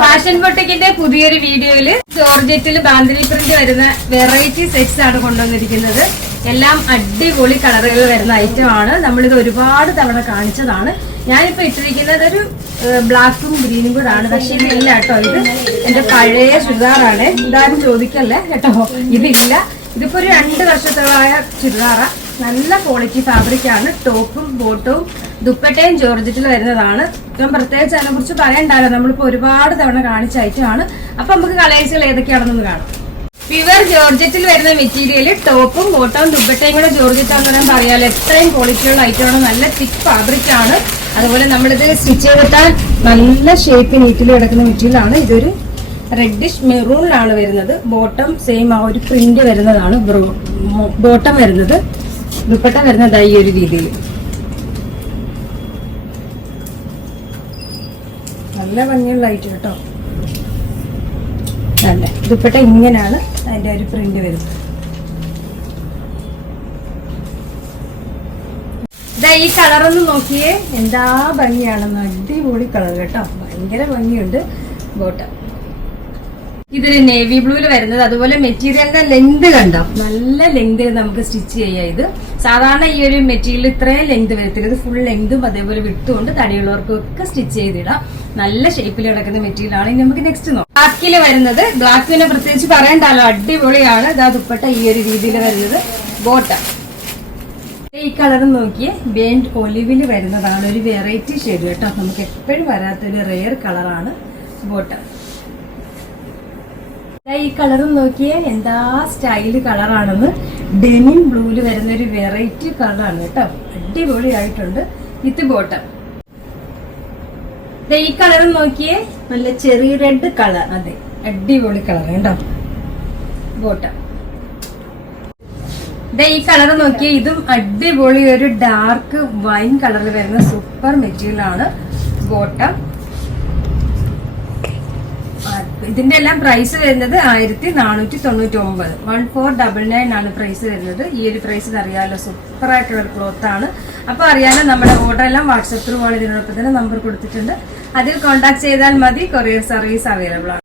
Fashion ബൊട്ടിക്കിന്റെ പുതിയൊരു വീഡിയോയില് ജോർജറ്റിൽ bandhani print വരുന്ന വെറൈറ്റി സെറ്റ്സ് ആണ് കൊണ്ടുവന്നിരിക്കുന്നത്. എല്ലാം അടിപൊളി കളറുകൾ വരുന്ന ഐറ്റം ആണ്. നമ്മളിത് ഒരുപാട് തവണ കാണിച്ചതാണ്. ഞാനിപ്പോ ഇട്ടിരിക്കുന്നത് ഒരു ബ്ലാക്കും ഗ്രീനും കൂടെ ആണ്. പക്ഷെ ഇതില്ല കേട്ടോ, ഇത് എന്റെ പഴയ ചുരിദാറാണ്. ഇതാരും ചോദിക്കല്ലേ കേട്ടോ, ഇതില്ല. ഇതിപ്പോ ഒരു 2 വർഷത്തോളമായ ചുരിദാറാ. നല്ല ക്വാളിറ്റി ഫാബ്രിക് ആണ്. ടോപ്പും ബോട്ടവും ദുപ്പട്ടയും ജോർജറ്റിൽ വരുന്നതാണ്. ഞാൻ പ്രത്യേകിച്ച് അതിനെ കുറിച്ച് പറയണ്ടല്ലോ, നമ്മളിപ്പോ ഒരുപാട് തവണ കാണിച്ച ഐറ്റം ആണ്. അപ്പൊ നമുക്ക് കളേഴ്സുകൾ ഏതൊക്കെയാണെന്ന് കാണാം. പ്യുവർ ജോർജറ്റിൽ വരുന്ന മെറ്റീരിയൽ, ടോപ്പും ബോട്ടവും ദുപ്പട്ടയും കൂടെ ജോർജറ്റ് ആണെന്ന് പറയാൻ പറയാലോ. എത്രയും ക്വാളിറ്റിയുള്ള ഐറ്റം ആണ്. നല്ല തിക്ക് ഫാബ്രിക് ആണ്. അതുപോലെ നമ്മളിത് സ്റ്റിച്ച് ചെയ്തിട്ടാൽ നല്ല ഷേപ്പ് നീറ്റിൽ കിടക്കുന്ന മെറ്റീരിയൽ ആണ്. ഇതൊരു റെഡിഷ് മെറൂണിലാണ് വരുന്നത്. ബോട്ടം സെയിം ആ ഒരു പ്രിന്റ് വരുന്നതാണ് ബോട്ടം വരുന്നത്. ദുപ്പട്ട വരുന്നത് ഈ ഒരു രീതിയിൽ നല്ല ഭംഗിയുള്ള ഐറ്റം കേട്ടോ. നല്ല ദുപ്പട്ട ഇങ്ങനെയാണ് അതിന്റെ ഒരു പ്രിന്റ് വരുന്നത്. ഈ കളറൊന്ന് നോക്കിയേ, എന്താ ഭംഗിയാണെന്ന്. അടിപൊളി കളർ കേട്ടോ, ഭയങ്കര ഭംഗിയുണ്ട്. ബോട്ടം ഇതൊരു നേവി ബ്ലൂവിൽ വരുന്നത്. അതുപോലെ മെറ്റീരിയലിന്റെ ലെങ്ത് കണ്ടോ, നല്ല ലെങ്തിൽ നമുക്ക് സ്റ്റിച്ച് ചെയ്യാം. ഇത് സാധാരണ ഈ ഒരു മെറ്റീരിയൽ ഇത്രയും ലെങ്ത് വരത്തില്ല. ഇത് ഫുൾ ലെങ്തും അതേപോലെ വിട്ടുകൊണ്ട് തടിയുള്ളവർക്കും ഒക്കെ സ്റ്റിച്ച് ചെയ്തിടാം. നല്ല ഷേപ്പിൽ കിടക്കുന്ന മെറ്റീരിയൽ ആണ്. ഇനി നമുക്ക് നെക്സ്റ്റ് നോക്കാം. ബ്ലാക്കിൽ വരുന്നത്, ബ്ലാക്കിനെ പ്രത്യേകിച്ച് പറയണ്ടല്ലോ, അടിപൊളിയാണ്. ഇതാ ദുപ്പട്ട ഈ ഒരു രീതിയിൽ വരുന്നത്. ബോട്ടം ഈ കളർ നോക്കിയേ, ബേൺഡ് ഒലിവിൽ വരുന്നതാണ്. ഒരു വെറൈറ്റി ഷെയ്ഡ് കേട്ടോ, നമുക്ക് എപ്പോഴും വരാത്തൊരു റെയർ കളറാണ്. ബോട്ടം ഈ കളറും നോക്കിയേ, എന്താ സ്റ്റൈല് കളറാണെന്ന്. ഡെനിം ബ്ലൂവിൽ വരുന്ന ഒരു വെറൈറ്റി കളറാണ് കേട്ടോ, അടിപൊളിയായിട്ടുണ്ട്. ഇത് ബോട്ടം. ഈ കളറും നോക്കിയേ, നല്ല ചെറിയ റെഡ് കളർ. അതെ, അടിപൊളി കളർ കേട്ടോ. ബോട്ടം ഈ കളർ നോക്കിയേ, ഇതും അടിപൊളി ഒരു ഡാർക്ക് വൈൻ കളറിൽ വരുന്ന സൂപ്പർ മെറ്റീരിയൽ ആണ്. ബോട്ടം ഇതിന്റെ എല്ലാം പ്രൈസ് വരുന്നത് 1499, 1499 ആണ് പ്രൈസ് വരുന്നത്. ഈ ഒരു പ്രൈസിൽ അറിയാലോ, സൂപ്പർ ആയിട്ടുള്ള ക്ലോത്ത് ആണ്. അപ്പൊ അറിയാലോ, നമ്മുടെ ഓർഡർ എല്ലാം വാട്സപ്പ് ത്രൂ ആണ്. ഇതിനോടൊപ്പം തന്നെ നമ്പർ കൊടുത്തിട്ടുണ്ട്, അതിൽ കോൺടാക്ട് ചെയ്താൽ മതി. കൊറിയർ സർവീസ് അവൈലബിൾ ആണ്.